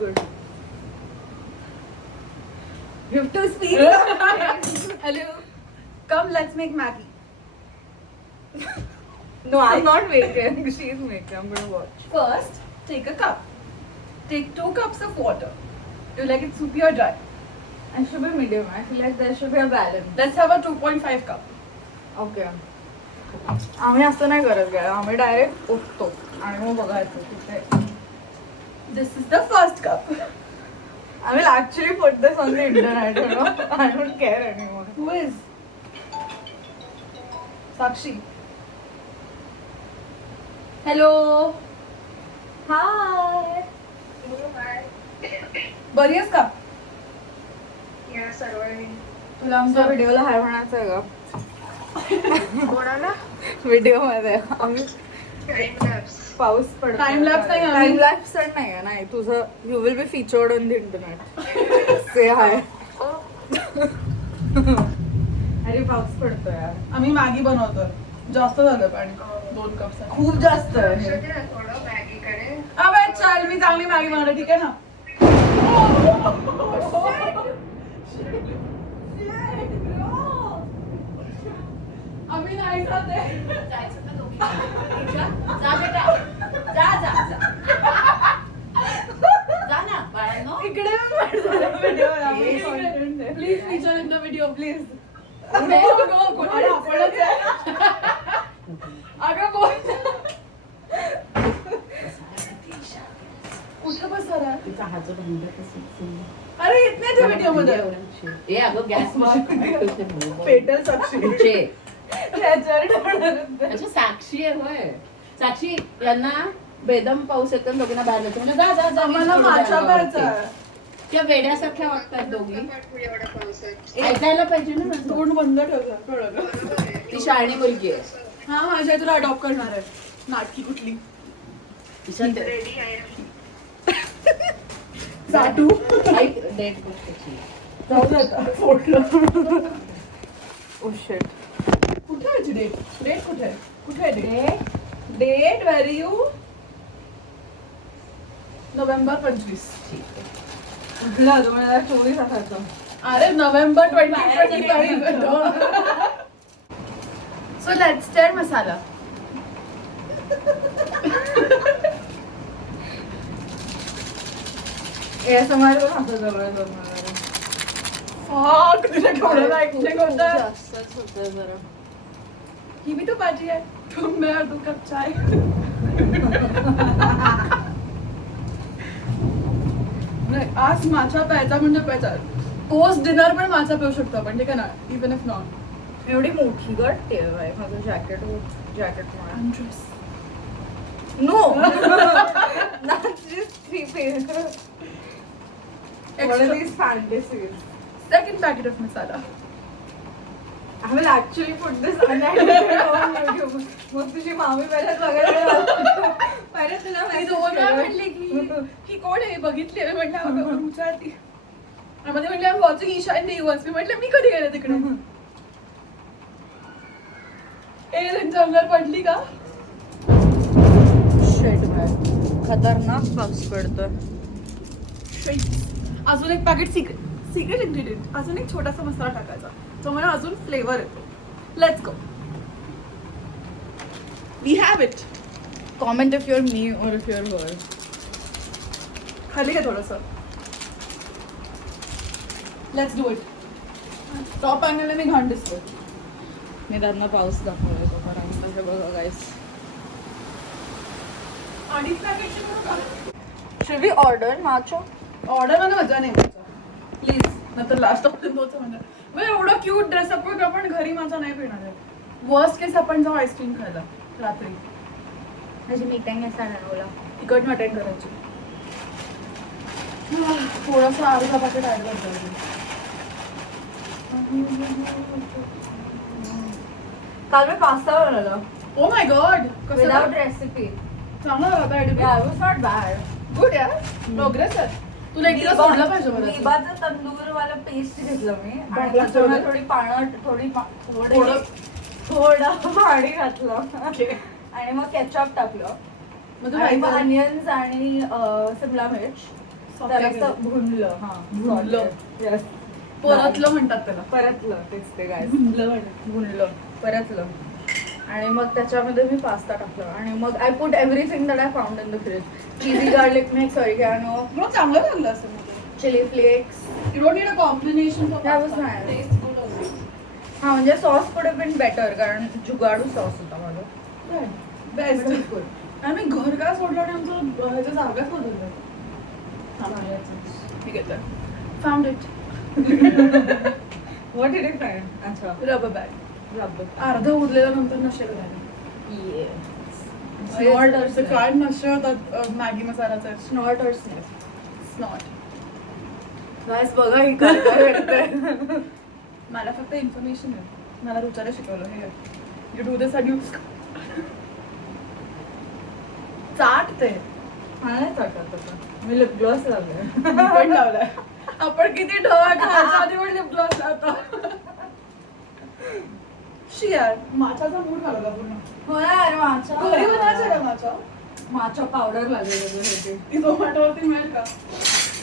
good. You have to speak. Hello. Come, let's make Maggie. No, I'm not making. She's making. I'm gonna watch. First, take a cup. Take 2 cups of water. Do you like it soupy or dry? I should be medium. I feel like there should be a balance. Let's have a 2.5 cup. Okay. आम्ही असं नाही करत गे आम्ही direct उठतो आणि मग बघायचं कुठे. This is the first cup. I will actually put this on the internet, you know. I don't care anymore. Who is? Sakshi. Hello. Hi. बरी आहेस का? तुला आमच्या व्हिडिओला हाय म्हणायचं आहे का? व्हिडिओ मध्ये आम्ही पाऊस पडतो. Time lapse नाही आम्ही. टाइम लॅप्स तर नाही आहे नाही तुझं you will be featured on the internet. Say hi. अरे पाऊस पडतो यार. आम्ही मॅगी बनवतोय. जास्त झालं पाणी 2 कप. खूप जास्त आहे. अबे चल मी चांगली मॅगी बनवते ठीक आहे ना. आम्ही नाही खाते. इकडे please feature in the video please. अगं बोल कुठं बसला तिचा हात बंद अरे येत नाही त्या व्हिडिओ मध्ये. ए अगं गॅस पेटल साक्षी अच्छा साक्षी आहे होय. साक्षी यांना बेदम पाऊस येतो दोघींना बाहेर जातो म्हणजे जा जा जा आम्हाला माझ्या घरचा त्या वेड्यासारख्या वागतात दोघी. ऐकायला पाहिजे ना माझं. तोंड बंद ठेवलं कळलं. ती शाळणी मुलगी आहे. हा माझ्या तुला अडॉप्ट करणार आहे. नाटकी कुठली तिच्या साटू ऐक डेट गोष्टची जाऊ दे आता. फोडलं. Oh shit. कुठे आहे डेट? डेट कुठे आहे? कुठे आहे date? Date where you? November 25. कुठला 2024 असायचं. अरे नोव्हेंबर 2025. सो लेट्स स्टर मसाला. ASMR पण असं जवळ जाऊन फक तुझ्या केवढं ऐकलं होतं. जास्तच होतं जरा. ही भी तो पार्टी है. तुम मैं और 2 कप चाय. आज माचा प्यायचा म्हणजे प्यायचा. पोस्ट डिनर पण माचा पिऊ शकतो आपण ठीक आहे ना. Even if not. एवढी मोठी गट ठेव आहे माझं जॅकेट मला. Undress. No not just 3 pages. One of these fantasies. Second packet of masala. I will actually put this on YouTube. मग तुझी मामी पहिल्याच बघायला पहिल्या तुला ती दोनदा म्हणली की ही कोण आहे बघितली. मी म्हटलं अगं विचारती. मध्ये म्हटलं I am watching Isha in the US. मी म्हटलं मी कधी गेले तिकडे. ए त्यांच्या अंगावर पडली का? शेट बाय खतरनाक पाऊस पडतोय. अजून एक पॅकेट सिक्रेट इन्ग्रेडियंट. अजून एक छोटासा मसाला टाकायचा तो मला अजून फ्लेवर येतो. Let's go. We have it. Comment if you're me or if you're her. खाली घे थोडंसं. Let's do it. टॉप अँगलने मी घाण दिसतोय. मी त्यांना पाऊस दाखवलाय तो पण म्हणजे बघा गाईस. अडीच पॅकेटचे करू का? Should we order nacho? Order मध्ये मजा नाही प्लीज. नंतर लास्ट ऑप्शन तोच म्हणणार. मग एवढं क्यूट ड्रेसअप करून आपण घरी माझा नाही पिणार आहे. वर्स्ट केस आपण जाऊ आईस्क्रीम खायला रात्री. माझी मीटिंग आहे साडेनऊला. तिकडनं अटेंड करायची. थोडंसं अर्धा पॅकेट ॲड करता येईल. काल मी पास्ता बनवला oh my God. Without recipe. चांगला होता idea. Yeah, it was not bad. Good यार. प्रोग्रेस आहे. तुला एक दिवस सोडलं पाहिजे मला. लिबाचं तंदूर वाला पेस्ट घेतलं मी आणि बापरे. त्याच्यामध्ये थोडी थोडं पाणी घातलं आणि मग केचप टाकलं मग तू आणि मग काय अनियन्स आणि सिमला मिर्च त्याला असं भुनलं. हा भुनलं. Yes. परतलं म्हणतात त्याला. परतलं तेच ते काय भुनलं म्हणतात. भुनलं परतलं आणि मग त्याच्यामध्ये मी पास्ता टाकलं आणि मग I put everything that I found in the fridge. Chili garlic mix, oregano, बरं, चांगलं झालं असं म्हणजे. Chili flakes. You don't need a combination for That was pasta. nice. Tastes good only. हा म्हणजे सॉस कुड हॅव बीन बेटर कारण जुगाडू sauce होता माझा. Best. But it's good. आणि मी घर का सोडलं आणि आमचं ह्याच्या जागाच बदललं. ठीक आहे तर. Found it. What did you find? अच्छा. Rubber bag. रबर. अर्ध उरलेलं नंतर नशे करायला. Snort or ते काय नशे होतात मॅगी मसाल्याचे. Snort or sniff? Snort. Guys, बघा ही काय काय करते. मला फक्त इन्फॉर्मेशन आहे. मला रुचाला शिकवलं हे यू डू दिस आणि चाट ते मला नाही टाकत तसं. मी लिप ग्लॉस लावले. मी पण लावलाय. आपण किती ढवळ खायचा आधी पण लिप ग्लॉस लावतो. शी यार माठाचा मूड घालवला पूर्ण. हो यार माचा. घरी बनायचं का माचा? माचा पावडर लागेल ह्याची. ती झोमॅटोवरती मिळेल का?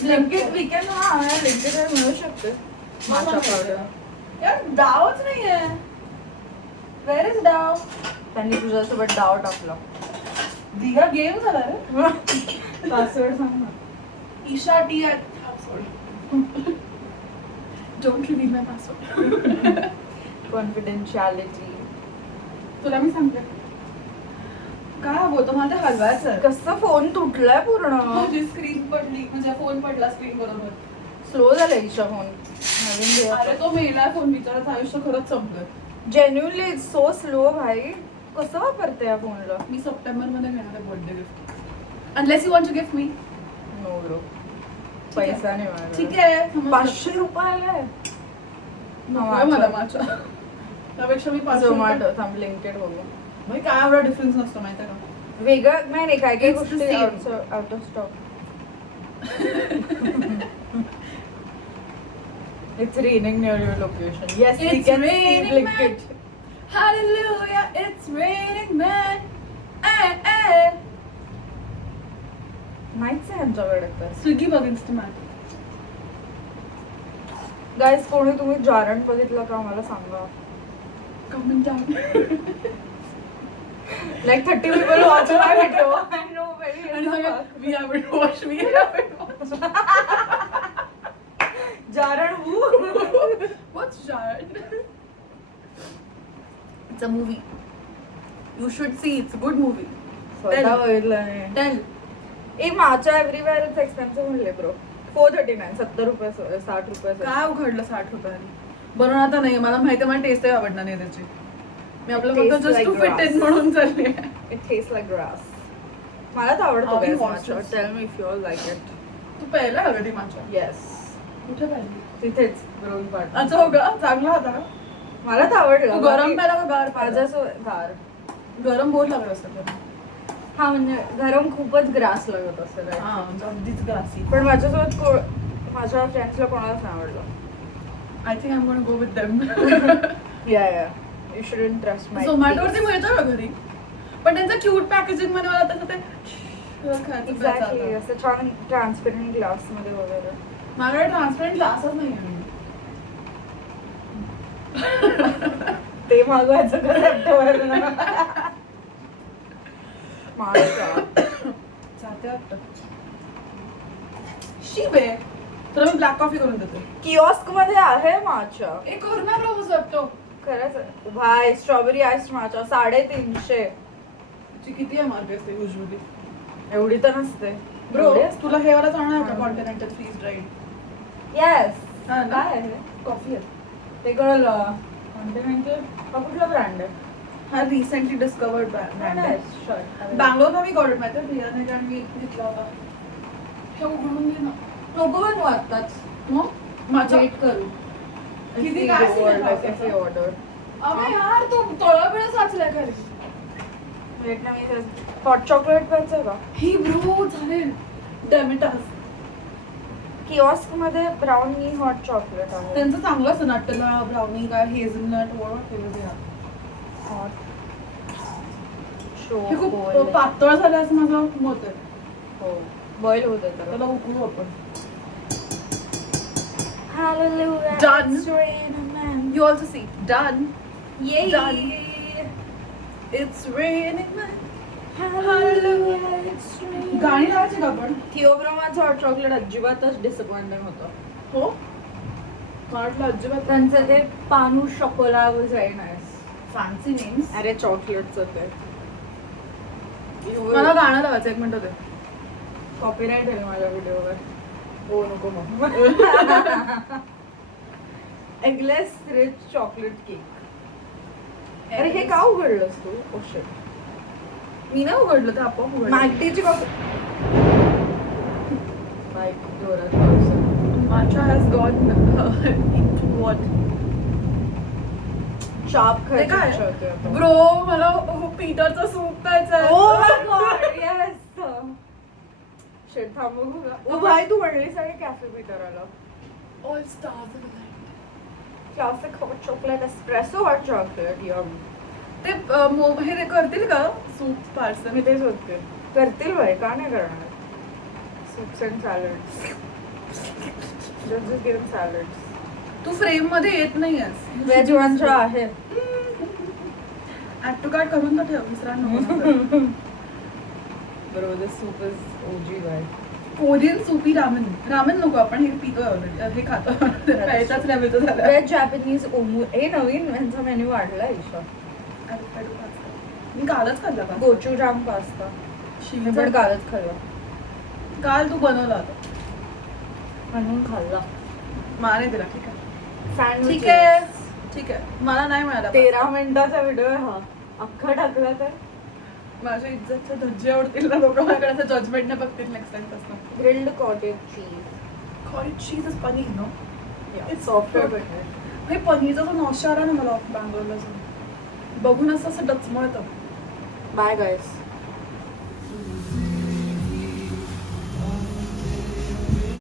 ब्लिंकिट विकेंड हा ब्लिंकिट मिळू शकते. माचा पावडर. यार डावच नाहीये. वेअर इज डाव? त्यांनी तुझ्यासोबत डाव टाकला. दिघा गेम झाला रे. पासवर्ड सांग ना. ईशा टी don't reveal my password. Confidentiality. तुला मी सांगते काय बोलतो मला ते हलवायचं. कसं फोन तुटलाय पूर्ण. माझी स्क्रीन पडली म्हणजे फोन पडला स्क्रीन बरोबर. स्लो झाला ईशा फोन. नवीन अरे तो मेला फोन बिचाराचं आयुष्य खरंच संपलं. जेन्युअनली इट्स सो स्लो भाई. कसं वापरते या फोनला. मी सप्टेंबर मध्ये घेणार आहे birthday gift. Unless you want to gift me. No bro. पैसा नाही माझ्याकडे. ठीक आहे समजलं. 500 रुपयाला आहे. नकोय मला माझ्या. त्यापेक्षा मी 500 झोमॅटो थांब ब्लिंकिट बघू. भाई काय एवढा डिफरन्स नसतो माहिती आहे का. वेगळं नाही नाही काय काय It's the गोष्टी same. Out of stock. It's raining near your location. Yes, we It's can see raining, Blinkit. Hallelujah, it's raining man. Eh. नाहीच आहे आमच्याकडे तर. स्विगी बघ इन्स्टंट. गाईज कोणी तुम्ही जारण बघितलं का मला सांगा. Comment down. Like 30 people watch my video. I know very आणि well. सगळं we haven't watched, we haven't watched. जारण who? What's Jared? It's a movie. You should see. It's a good movie. स्वतः बघितलं नाही. Tell. एक माझ्या everywhere it's expensive म्हणले bro. 439 70 रुपये 60 रुपये. काय उघडलं 60 रुपयाने. बनवून आता नाही मला माहिती आहे मला टेस्टही आवडणार नाही त्याची. मी आपलं फक्त Tastes just like to fit grass. इन म्हणून चालली. It tastes like grass. मला तर आवडतो Are we guys watching? matcha. Tell me if you all like it. तू पहिला का कधी माझ्या Yes. कुठे पाहिजे. तिथेच ब्रोन पार्ट. अच्छा हो का चांगला होता का. मला तर आवडलं. तू गरम प्याला का गार माझा प्याला? गार. गरम बोल लागलं असतं तर. हा म्हणजे गरम खूपच ग्रास लागत असेल. हा अगदीच ग्रासी. पण माझ्यासोबत माझ्या फ्रेंड्सला कोणालाच नाही आवडलं. I think I am going to go with them. Yeah you shouldn't trust my. झोमॅटोवरती मिळतं का घरी. पण त्यांचं क्यूट पॅकेजिंग मध्ये मला तसं ते खायचं एक्झॅक्टली प्यायचं. असं छान ट्रान्सपरंट ग्लास मध्ये वगैरे. माझ्याकडे ट्रान्सपरंट ग्लासच नाही आहे. ते मागवायचं का सप्टेंबर. माझा जाते वाटतं. शिब आहे. तुला मी ब्लॅक कॉफी करून देते. किऑस्क मध्ये आहे माझ्या. एक कोरोना प्रॉब्लेम वाटतो. खरंच भाई स्ट्रॉबेरी आईस माझ्या 350. ची किती एमआरपी असते युजली. एवढी तर नसते ब्रो एवढी असते? तुला हे वाला चालणार का हा. Continental freeze dried. येस. हा ना? काय आहे कॉफी आहे. ते कळलं. कॉन्टिनेंटल हा कुठला ब्रँड आहे. हा रिसेंटली डिस्कवर्ड ब्रँड आहे. बँगलोरला मी गॉड माहिती आहे प्रियाने कारण मी घेतला होता. हे उघडून घे ना. नको बनवू आत्ताच. मग माझ्या वेट करू. किती काय असेल ऑर्डर. अबे यार तो तळाबिळा साचलाय खाली. वेट ना मी हॉट चॉकलेट प्यायचं का. ही ब्रो चालेल. डेमिटास किऑस्क मध्ये ब्राउनी हॉट चॉकलेट आहे. त्यांचं चांगलं असतं नटला ब्राउनी काय हेझलनट ओळख हॉट हे खूप पातळ झालं असं माझं मत आहे. हो बॉईल होत आहे त्याला उकळू आपण. Hallelujah. Done. It's raining man. You also see. Done. Yay. Done. It's raining man. Hallelujah. It's raining. गाणी लावायची का आपण? थिओब्रोमाचं हॉट चॉकलेट अजिबातच डिसअपॉइंटिंग होतं. हो. वाटलं अजिबात. त्यांचं ते पानू शकोला was very nice. Fancy names. अरे चॉकलेटचं ते मला गाणं लावायचं 1 मिनिट दे. कॉपीराईट आहे माझ्या व्हिडिओवर. हो नको मग. Eggless rich chocolate cake. अरे हे का उघडलंस तू? Oh shit. मी नाही उघडलं ते आपोआप उघडलं. मॅगडीची कॉफी. बाईक जोरात पाऊस आहे. Matcha has gone into what? चाप ते काय? खायची इच्छा होते आता. ब्रो मला पीटरचा सूप खायचा Oh my God, yes. Shit, थांब बघू का? ओ भाई तू म्हणलीस आणि कॅफे पीटर आला. All stars classic hot chocolate espresso hot chocolate yum. ते हे करतील का सूप पार्सल? मी तेच होते. करतील बाई, का नाही करणार? Soups and salads. Just give salads. तू फ्रेम मध्ये येत नाहीयेस. व्हेज वांचा आहे. ऍड टू कार्ट करून तर ठेव, विसरा नको. बरोबर, this soup is OG by. Korean soupy ramen. Ramen नको, आपण हे पितो ऑलरेडी, हे खातो. प्यायचाच लेवलचं झालं. व्हेज जॅपनीज ओमू. हे नवीन यांचा मेन्यू वाढला ईशा. मी कालच खाल्ला का? गोचुजाम पास्ता. मी पण कालच खाल्ला. काल तू बनवला होता. म्हणून खाल्ला. मला नाही दिला. ठीक आहे. सँडविच. ठीक आहे. ठीक आहे. मला नाही मिळाला. 13 मिनिटाचा व्हिडिओ आहे हा. अख्खा टाकला तर माझ्या इज्जतच्या धज्जे आवडतील ना लोक माझ्याकडे असं जजमेंट नाही बघतील नेक्स्ट टाइम पासून. Grilled cottage cheese. Cottage cheese is paneer no. It's software butter. हे पनीरचा जो नॉस्टा आला ना मला बँगलोरला जाऊन, बघून असं डचमळतं. बाय गाईस.